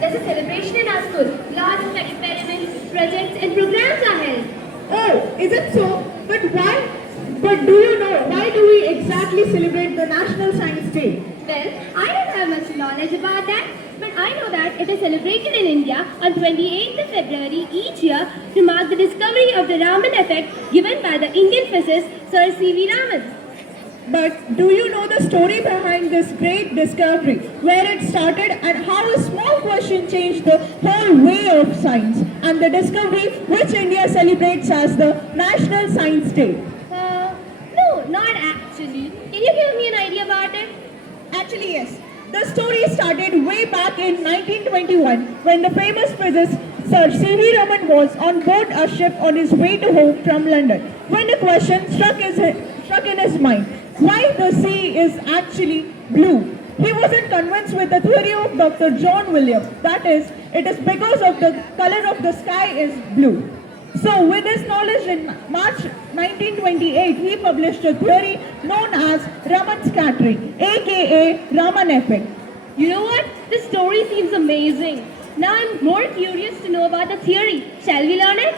There's a celebration in our school. Lots of experiments, projects, and programs are held. Oh, is it so? But why? But do you know why do we exactly celebrate the National Science Day? Well, I don't have much knowledge about that, but I know that it is celebrated in India on 28th of February each year to mark the discovery of the Raman effect given by the Indian physicist Sir C.V. Raman. But do you know the story behind this great discovery, where it started and how a small question changed the whole way of science and the discovery which India celebrates as the National Science Day? No, not actually. Can you give me an idea about it? Actually, yes. The story started way back in 1921 when the famous physicist Sir C.V. Raman was on board a ship on his way to home from London when a question struck in his mind. Why the sea is actually blue. He wasn't convinced with the theory of Dr. John Williams. That is, it is because of the color of the sky is blue. So with this knowledge in March 1928, he published a theory known as Raman scattering, aka Raman effect. You know what? This story seems amazing. Now I'm more curious to know about the theory. Shall we learn it?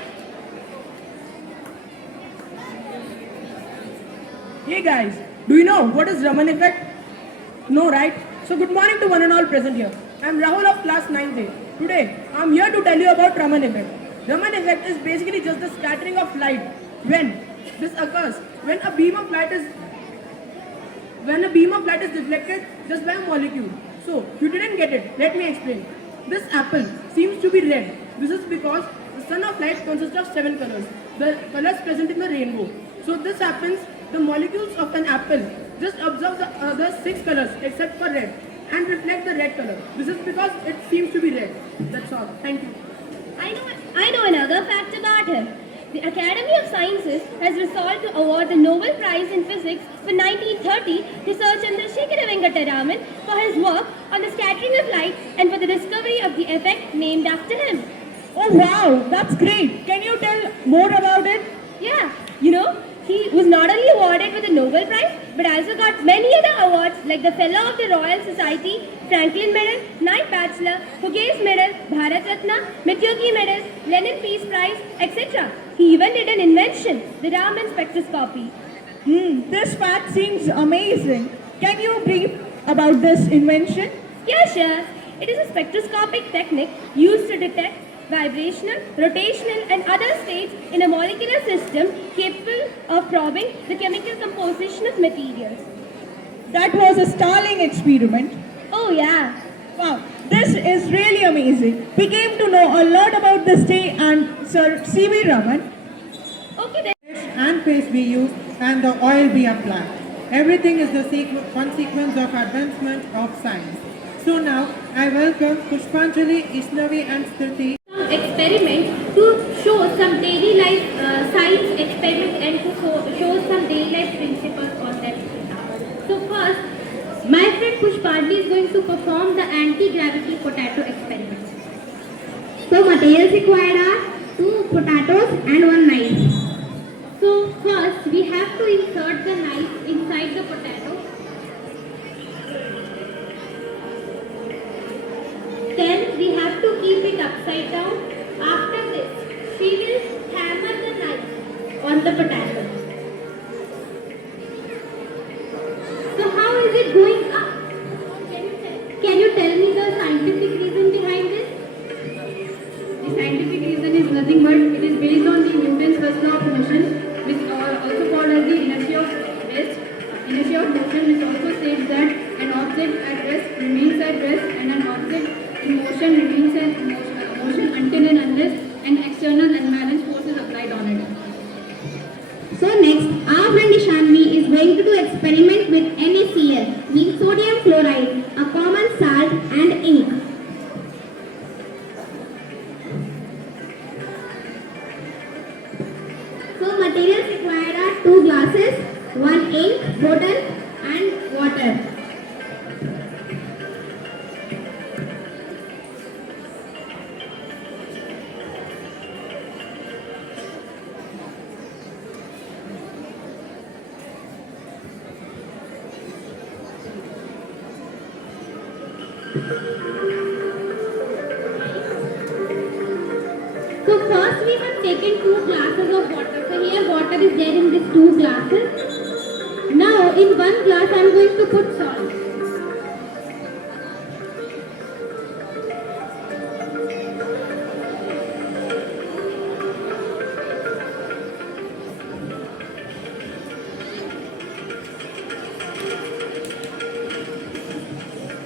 Hey guys, do you know what is Raman effect? No, right? So good morning to one and all present here. I am Rahul of class 9th. Today, I am here to tell you about Raman effect. Raman effect is basically just the scattering of light. When this occurs, when a beam of light is deflected just by a molecule. So you didn't get it. Let me explain. This apple seems to be red. This is because the sun of light consists of 7 colors. The colors present in the rainbow. So this happens. The molecules of an apple just absorb the other 6 colors except for red and reflect the red color. This is because it seems to be red. That's all. Thank you. I know another fact about him. The Academy of Sciences has resolved to award the Nobel Prize in Physics for 1930 to Sir Chandrasekhara Venkata Raman for his work on the scattering of light and for the discovery of the effect named after him. Oh wow, that's great. Can you tell more about it? Yeah, he was not only awarded with the Nobel Prize, but also got many other awards like the Fellow of the Royal Society, Franklin Medal, Knight Bachelor, Hughes Medal, Bharat Ratna, Mityogi Medals, Lenin Peace Prize, etc. He even did an invention, the Raman spectroscopy. This fact seems amazing. Can you brief about this invention? Yeah, sure. It is a spectroscopic technique used to detect vibrational, rotational and other states in a molecular system capable of probing the chemical composition of materials. That was a Starling experiment. Oh yeah. Wow, this is really amazing. We came to know a lot about this day and Sir C.V. Raman. Okay then. And paste we use and the oil we apply. Everything is the consequence of advancement of science. So now I welcome Pushpanjali, Ishnavi and Sthiti. Experiment to show some daily life science experiment and to show some daily life principles on that. So first, my friend Pushpanjali is going to perform the anti-gravity potato experiment. So materials required are 2 potatoes and 1 knife. So first, we have to insert the knife inside the potato. Then we have to keep it upside down. After this, she will hammer the knife on the potato. So how is it going up? Can you tell me the scientific reason behind this? The scientific reason is nothing but it is based on the Newton's first law of motion, which also called as the inertia of rest. Inertia of motion, which also says that an object at rest remains at rest and an object in motion remains in motion until and unless an external unbalanced force is applied on it. So next, our friend Ishanvi is going to do experiment with NaCl, means sodium chloride, a common salt and ink. So materials required are 2 glasses, 1 ink bottle and water. we have taken 2 glasses of water. So here water is there in these 2 glasses. Now in one glass I am going to put salt.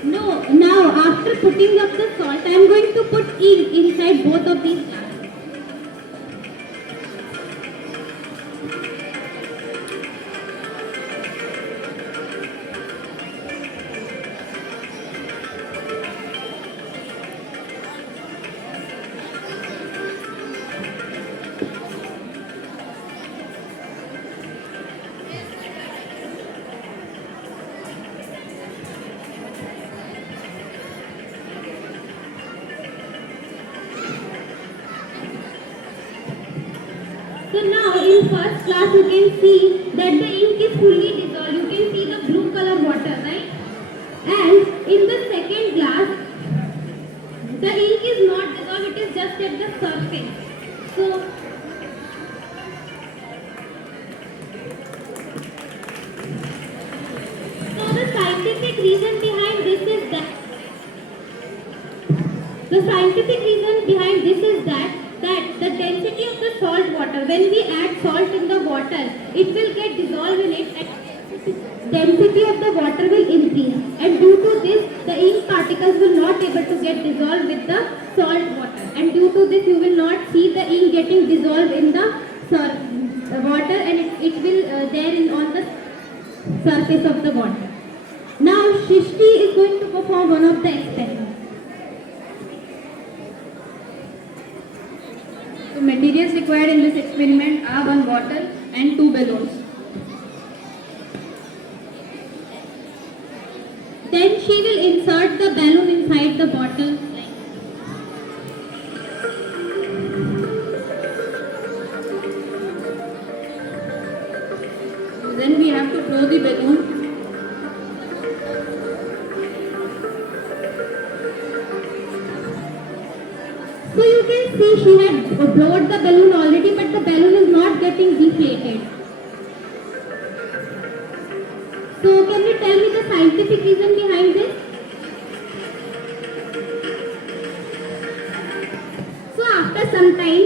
No, now after putting up the salt, I am going to put ink inside both of these glasses. So now in first class you can see that the ink is fully dissolved. You can see the blue color water, right? And in the second glass, the ink is not dissolved, it is just at the surface. So the scientific reason behind this is that the density of the salt water, when we add salt in the water, it will get dissolved in it and density of the water will increase. And due to this, the ink particles will not able to get dissolved with the salt water. And due to this, you will not see the ink getting dissolved in the water, and it will on the surface of the water. Now Shishti is going to perform one of the experiments. The materials required in this experiment are 1 bottle and 2 balloons. Then she will insert the balloon inside the bottle. Then we have to blow the balloon. So you can see she had blown the balloon already, but the balloon is not getting deflated. So can you tell me the scientific reason behind this? So after some time,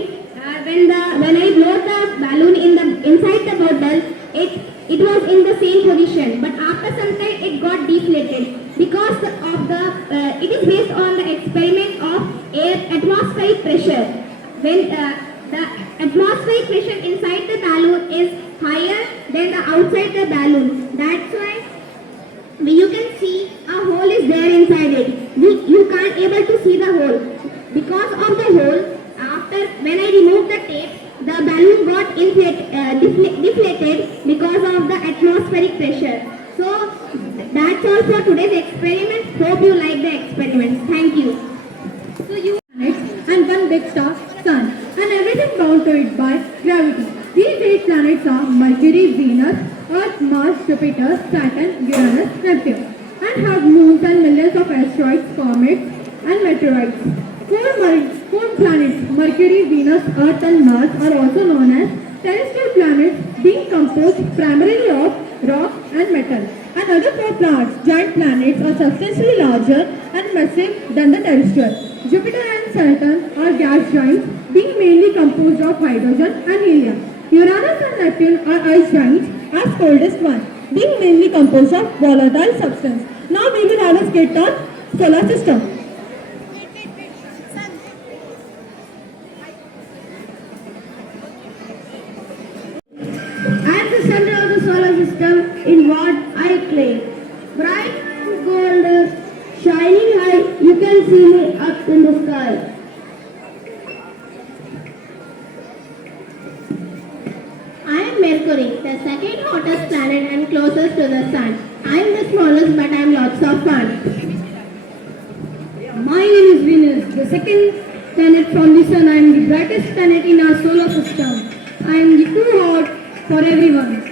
when I blow the balloon inside the bottle, it was in the same position. But after some time, it got deflated because of it is based on the experiment of atmospheric pressure. When the atmospheric pressure inside the balloon is higher than the outside the balloon, that's why you can see a hole is there inside it. You can't able to see the hole. Because of the hole, after when I removed the tape, the balloon got deflated because of the atmospheric pressure. So that's all for today's experiment. Hope you like the experiment. Thank you. So you planets and one big star, Sun, and everything bound to it by gravity. These 8 planets are Mercury, Venus, Earth, Mars, Jupiter, Saturn, Uranus, Neptune, and have moons and millions of asteroids, comets, and meteorites. 4 planets, Mercury, Venus, Earth, and Mars, are also known as terrestrial planets, being composed primarily of rock and metal. And other 4 giant planets, are substantially larger and massive than the terrestrial. Jupiter and Saturn are gas giants, being mainly composed of hydrogen and helium. Uranus and Neptune are ice giants, as coldest one, being mainly composed of volatile substance. Now we will have a skit on solar system. At the center of the solar system is what I claim. Bright gold, shining high, you can see me up in the sky. I am Mercury, the second hottest planet and closest to the sun. I am the smallest, but I am lots of fun. My name is Venus, the second planet from the sun. I am the brightest planet in our solar system. I am too hot for everyone.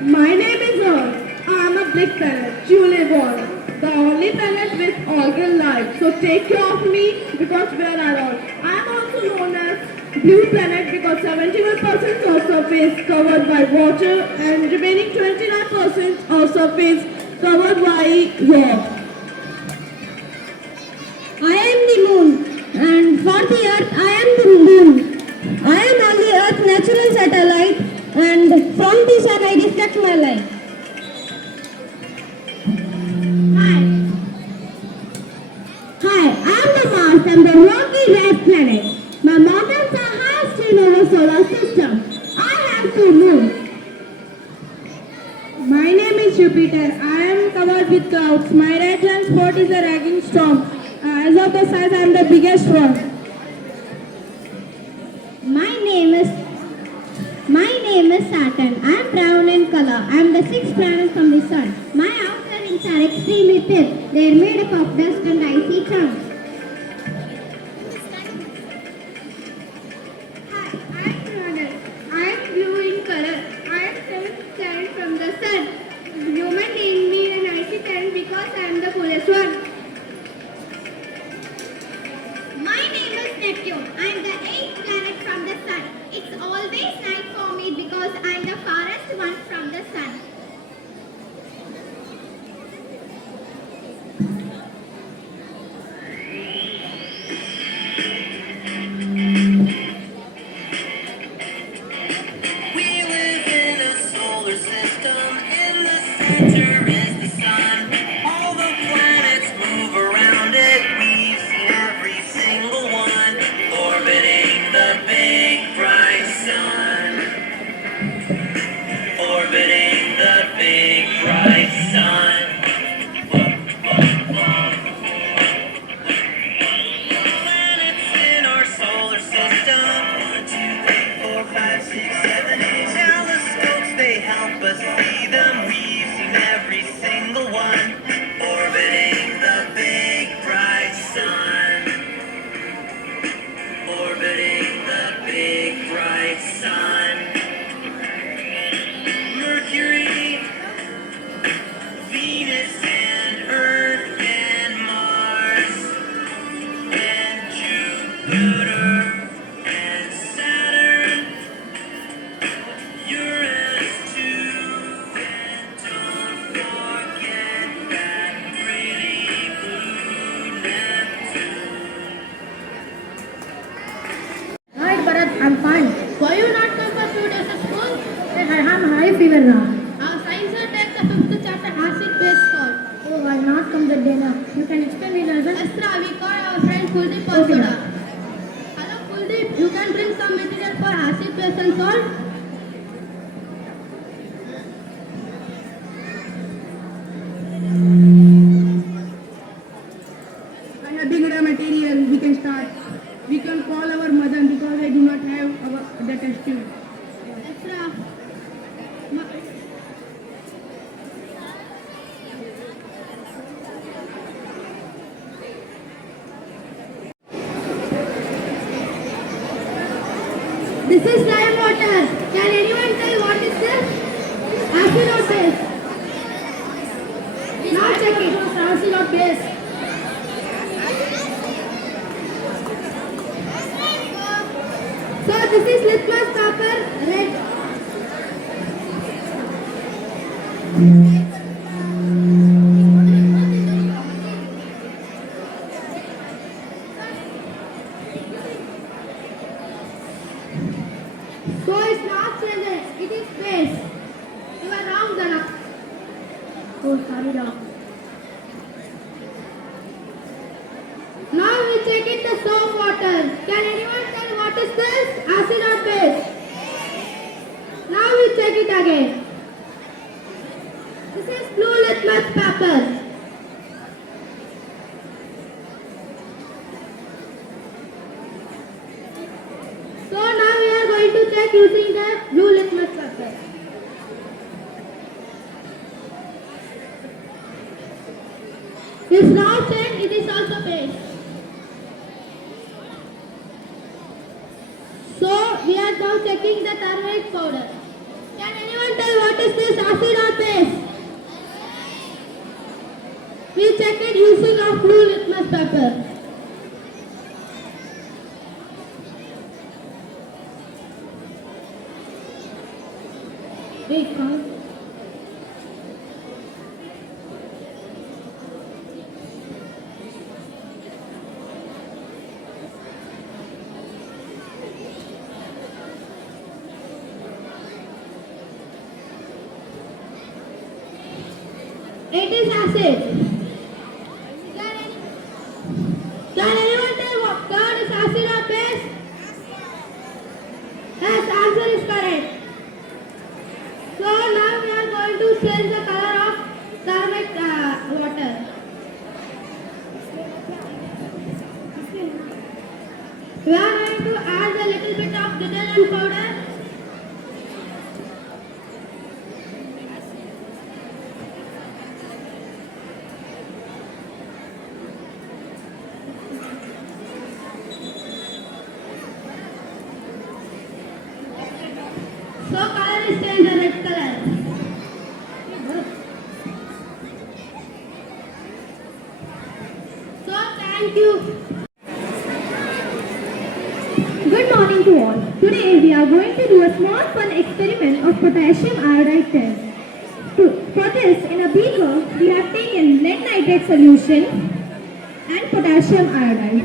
My name is Earth. I am a big planet, truly born. The only planet with algal life. So take care of me because we are adults. I am also known as Blue planet because 71% of surface covered by water and remaining 29% of surface covered by rock. I am the moon, and for the earth, I am the moon. I am on the earth natural satellite, and from the sun I reflect my light. Hi, I am the Mars and the rocky red planet. My mountains are highest in our solar system. I have two moons. My name is Jupiter. I am covered with clouds. My right hand spot is a raging storm. As of the size, I am the biggest one. My name is Saturn. I am brown in color. I am the sixth planet from the sun. My outer rings are extremely thin. They are made up of dust and icy chunks. Hi, I am Ronald. I am blue in color. I am seventh planet from the sun. Human named me an icy planet because I am the coolest one. My name is Neptune. I am the eighth planet from the sun. It's always night for me because I am the farthest one from the sun. We live in a solar system. In the center is the sun. All the planets move around it. We've seen every single one orbiting the big bright sun. Orbiting the big bright sun. Planets in our solar system. 1, 2, 3, 4, 5, 6, 7, 8. Telescopes, they help us see them. We've seen every single one. Orbiting the big bright sun. Orbiting the big bright sun. Mercury, Venus and Earth and Mars and Jupiter and Saturn, Uranus too, and don't forget that pretty blue Neptune. Hi Bharat, I'm fine. Why you not come for 2 days of school? I have high fever now. Our science sir takes the 5th chapter acid base salt. Oh, I'll not come that day now. You can explain me the lesson? Astra, we call our friend Kuldeep also. Okay. Hello Kuldeep, you can bring some material for acid base and salt? I have big material. We can start. We can call our mother because I do not have the test tube. Astra. This is lime water. Can anyone tell what is this? Acid or base? Now check it. Acid or base? So this is litmus paper, red. So it's not children, it is space. You are wrong, Dana. Oh, sorry, Ram. Now we check it the soap water. Can anyone tell what is this? Acid or base? Now we check it again. This is blue litmus paper. So now we are going to check using the blue litmus paper. It's not said it is also base. So we are now checking the turmeric powder. Can anyone tell what is this, acid or base? We check it using our blue litmus paper. It is acid. Can anyone tell what curd is acid or base? Yes, answer is correct. So now we are going to change the color of carbonate water. We are going to add a little bit of detergent powder. So color is changed to red color. So thank you. Good morning to all. Today we are going to do a small fun experiment of potassium iodide test. For this, in a beaker, we have taken lead nitrate solution and potassium iodide.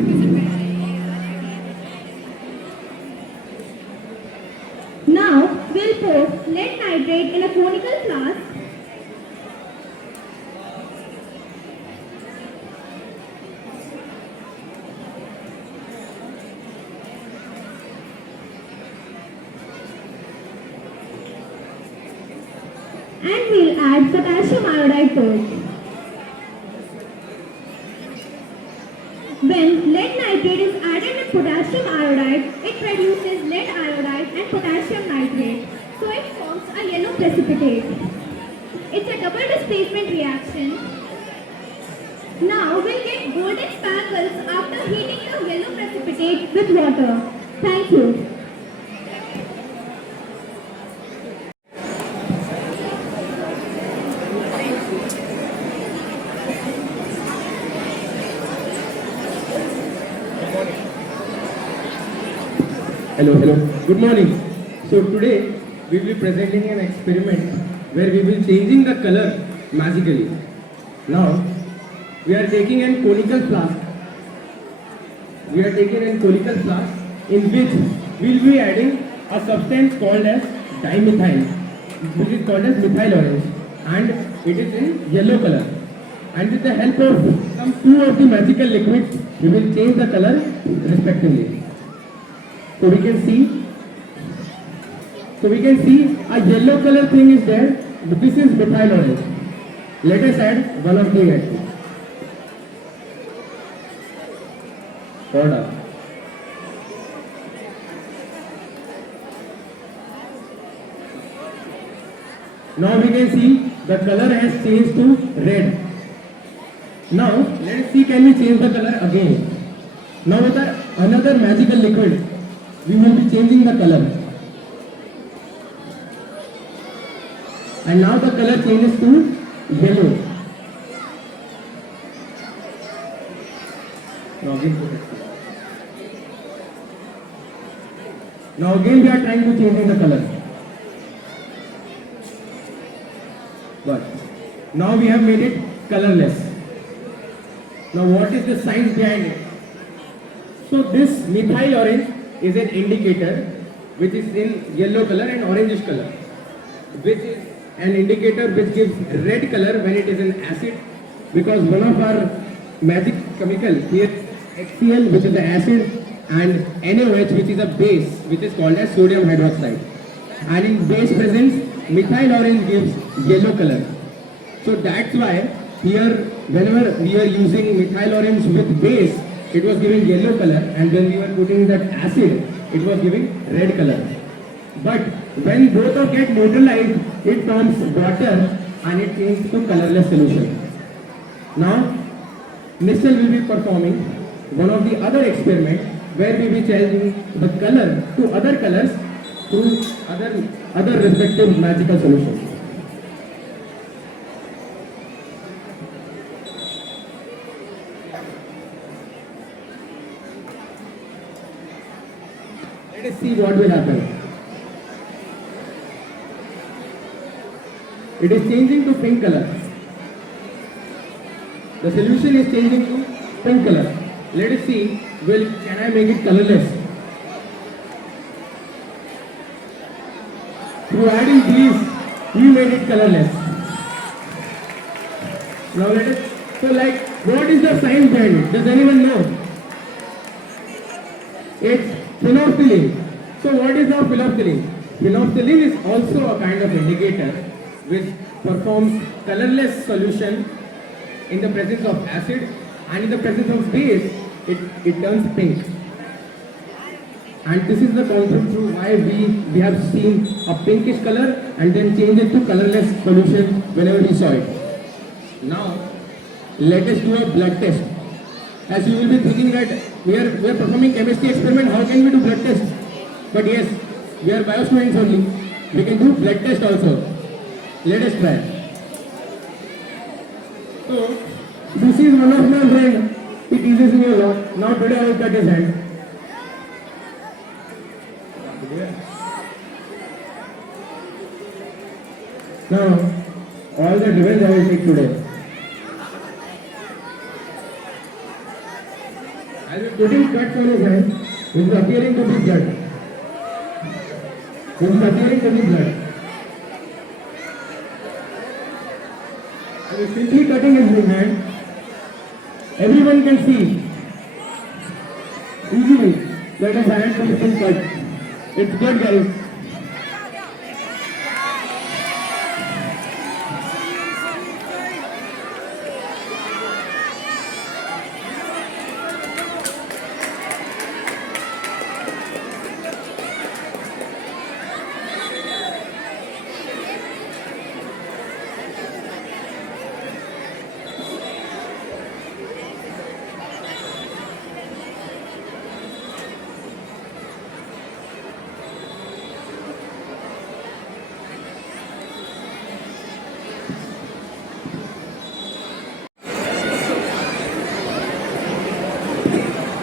Now, we'll pour lead nitrate in a conical flask. And we'll add potassium iodide to it. When lead nitrate is added with potassium iodide, it produces lead iodide and potassium nitrate. So it forms a yellow precipitate. It's a double displacement reaction. Now we'll get golden sparkles after heating the yellow precipitate with water. Thank you. Hello. Good morning. So today we will be presenting an experiment where we will changing the color magically. Now we are taking a conical flask. In which we will be adding a substance called as dimethyl, which is called as methyl orange, and it is in yellow color. And with the help of some two of the magical liquids, we will change the color respectively. So we can see a yellow color thing is there, but this is methyl orange. Let us add one of the eggs. Soda. Now we can see the color has changed to red. Now let's see, can we change the color again? Now with another magical liquid, we will be changing the color. And now the color changes to yellow. Now again we are trying to change the color. But now we have made it colorless. Now what is the science behind it? So this methyl orange is an indicator which is in yellow color and orangish color, which is an indicator which gives red color when it is in acid, because one of our magic chemical here is HCl, which is the acid, and NaOH, which is a base, which is called as sodium hydroxide. And in base presence, methyl orange gives yellow color. So that's why here, whenever we are using methyl orange with base, it was giving yellow color, and when we were putting that acid, it was giving red color. But when both of get neutralized, it forms water and it changes to colorless solution. Now, Nishal will be performing one of the other experiments where we will be changing the color to other colors through other respective magical solutions. Let us see what will happen. It is changing to pink color. The solution is changing to pink color. Let us see, can I make it colorless? Through adding these, we made it colorless. Now let us, so like, what is the science behind it? Does anyone know? It's phenolphthalein. So what is now phenolphthalein? Phenolphthalein is also a kind of indicator which performs colorless solution in the presence of acid, and in the presence of base, it turns pink. And this is the concept through why we have seen a pinkish color and then change it to colorless solution whenever we saw it. Now, let us do a blood test. As you will be thinking that we are performing chemistry experiment, how can we do blood test? But yes, we are bio students only. We can do blood test also. Let us try. So, this is one of my friend. He teases me a lot. Now today I will cut his hand. Now, all the revenge I will take today. I will put in cuts on his hand, which is appearing to be blood. Which is appearing to be blood. I will simply cutting his hand. Everyone can see easily that his hand has been cut. It's good, guys.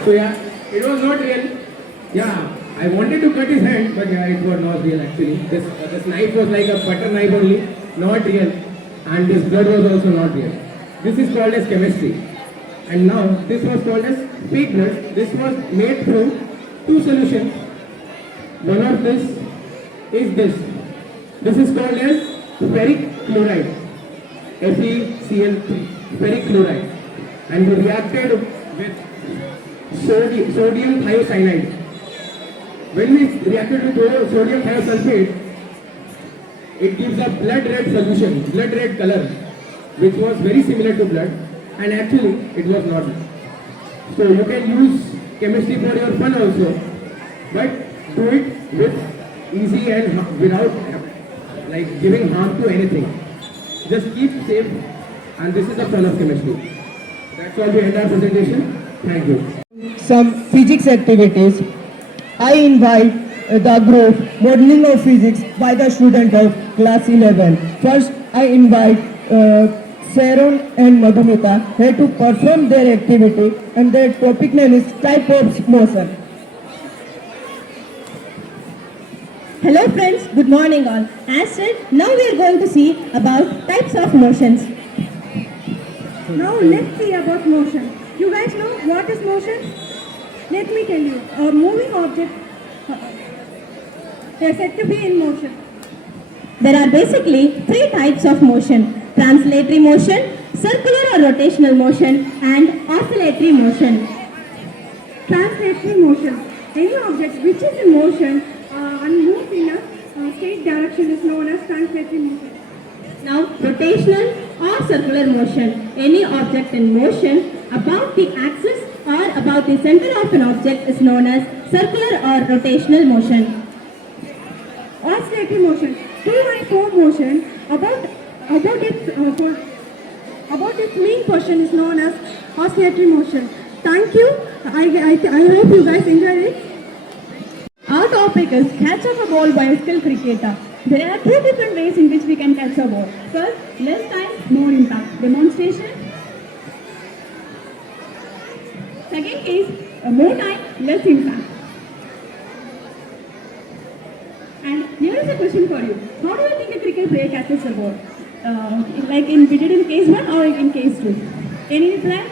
So yeah, it was not real. Yeah, I wanted to cut his hand, but yeah, it was not real actually. This knife was like a butter knife only, not real. And this blood was also not real. This is called as chemistry. And now, this was called as fake blood. This was made through two solutions. One of this is this. This is called as ferric chloride. FeCl3, ferric chloride. And we reacted with sodium thiocyanide. When we reacted with sodium thiosulfate, it gives a blood red solution, blood red color, which was very similar to blood, and actually it was not. So you can use chemistry for your fun also, but do it with easy and without like giving harm to anything. Just keep safe, and this is the fun of chemistry. That's all we end our presentation. Thank you. Some physics activities. I invite the group modeling of physics by the student of class 11. First, I invite Sharon and Madhumita here to perform their activity, and their topic name is type of motion. Hello friends, good morning all. As said, now we are going to see about types of motions. Now let's see about motion. You guys know what is motion? Let me tell you, a moving object is said to be in motion. There are basically three types of motion: translatory motion, circular or rotational motion, and oscillatory motion. Translatory motion. Any object which is in motion and moves in a straight direction is known as translatory motion. Now, rotational or circular motion. Any object in motion about the axis or about the center of an object is known as circular or rotational motion. Oscillatory motion. To and fro motion about its mean portion is known as oscillatory motion. Thank you. I hope you guys enjoyed it. Our topic is catch of a ball by a skilled cricketer. There are two different ways in which we can catch a ball. First, less time, more impact. Demonstration. Second case, more time, less impact. And here is a question for you. How do you think a cricket player catches a ball? Like we did in case 1 or in case 2? Any reply?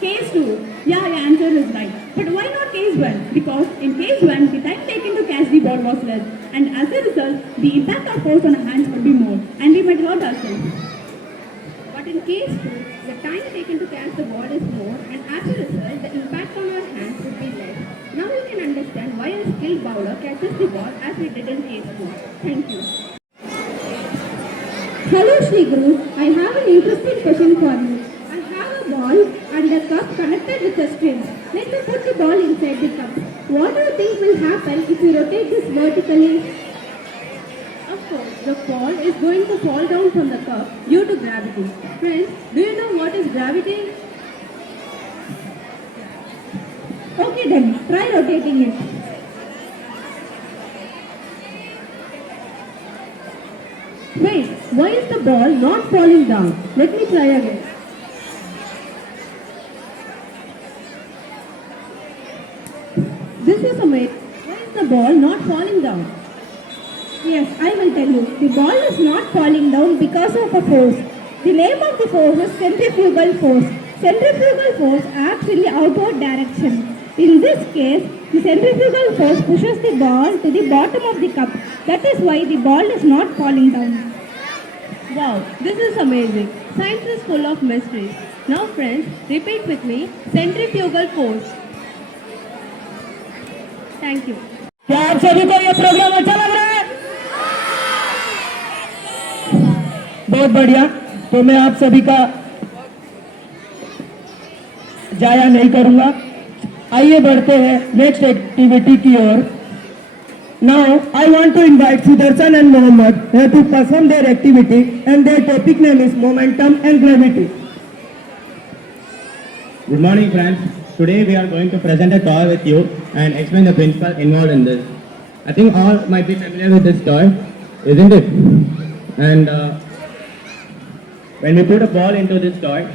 Case 2. Yeah, your answer is right. But why not case 1? Because in case 1, the time taken to catch the ball was less. And as a result, the impact of force on our hands would be more. And we might hurt ourselves. in case 2, the time taken to catch the ball is more, and as a result, the impact on our hands would be less. Now you can understand why a skilled bowler catches the ball as we did in case 2. Thank you. Hello Shri Guru, I have an interesting question for you. I have a ball and a cup connected with a string. Let me put the ball inside the cup. What do you think will happen if we rotate this vertically? Of course, the ball is going to fall down from the cup due to gravity. Friends, do you know what is gravity? Okay then, try rotating it. Wait, why is the ball not falling down? Let me try again. This is a mate. Why is the ball not falling down? Yes, I will tell you. The ball is not falling down because of a force. The name of the force is centrifugal force. Centrifugal force acts in the outward direction. In this case, the centrifugal force pushes the ball to the bottom of the cup. That is why the ball is not falling down. Wow, this is amazing. Science is full of mysteries. Now friends, repeat with me, centrifugal force. Thank you. क्या आप सभी को ये programme अच्छा लग रहा है? बहुत बढ़िया। तो मैं आप सभी का जाया नहीं करूंगा। आइए बढ़ते हैं नेक्स्ट एक्टिविटी की ओर। Now I want to invite Sudarshan and Mohammed here to perform their activity, and their topic name is momentum and gravity. Good morning, friends. Today we are going to present a toy with you and explain the principle involved in this. I think all might be familiar with this toy, isn't it? And when we put a ball into this toy,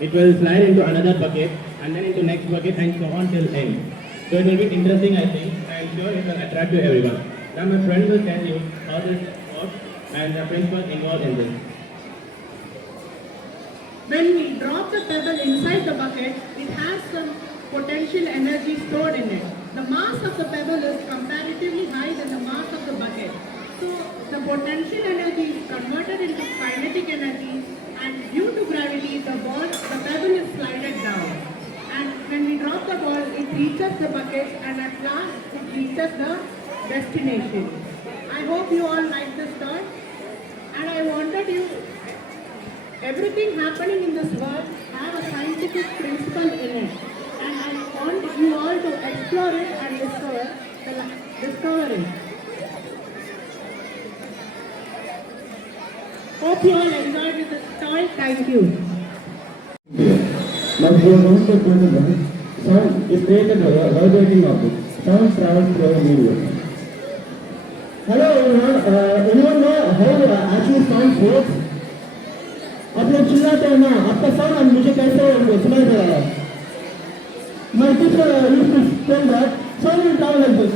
it will slide into another bucket and then into next bucket and so on till end. So it will be interesting, I think. I am sure it will attract to everyone. Now my friend will tell you how this works and the principle involved in this. When we drop the pebble inside the bucket, it has some potential energy stored in it. The mass of the pebble is comparatively high than the mass of the bucket. So the potential energy is converted into kinetic energy, and due to gravity, the pebble is slided down. And when we drop the ball, it reaches the bucket, and at last it reaches the destination. I hope you all like this toy, and I wanted you. Everything happening in this world have a scientific principle in it, and I want you all to explore it and discover it. Hope you all enjoyed this toy. Thank you. Now we are going to present sound is created by a vibrating object. Sound travels through a medium. Hello everyone. Anyone know how actually sound works? आप लोग चिल्लाते हैं ना, आपका sound मुझे कैसे सुनाई दे रहा है? My teacher used to tell that sound will travel like this.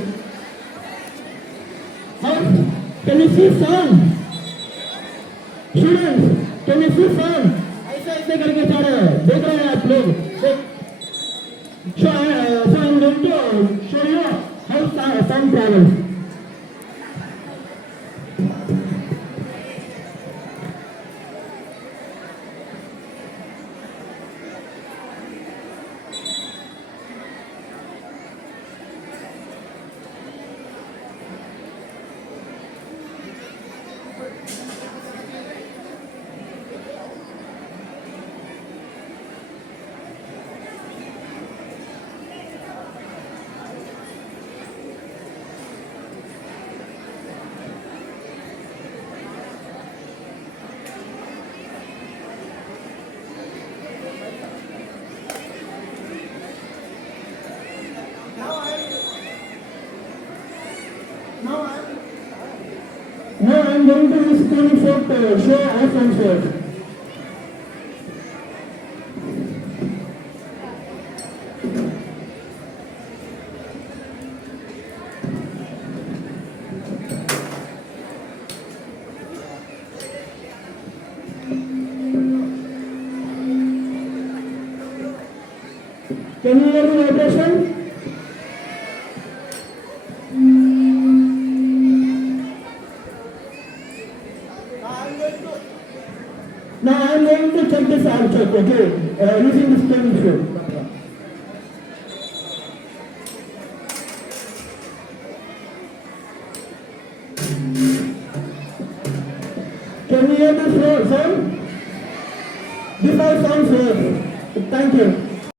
How? Can you see sound? Students, can you see sound? ऐसे ऐसे करके जा रहे हैं, देख रहे हैं आप लोग? So I'm going to show you how sound travels. Now I am going to use spinning fork to show how sound works. Can you hear the vibration? Now I am going to check this object, okay, using this pencil. Can you hear this sound? This all sounds here.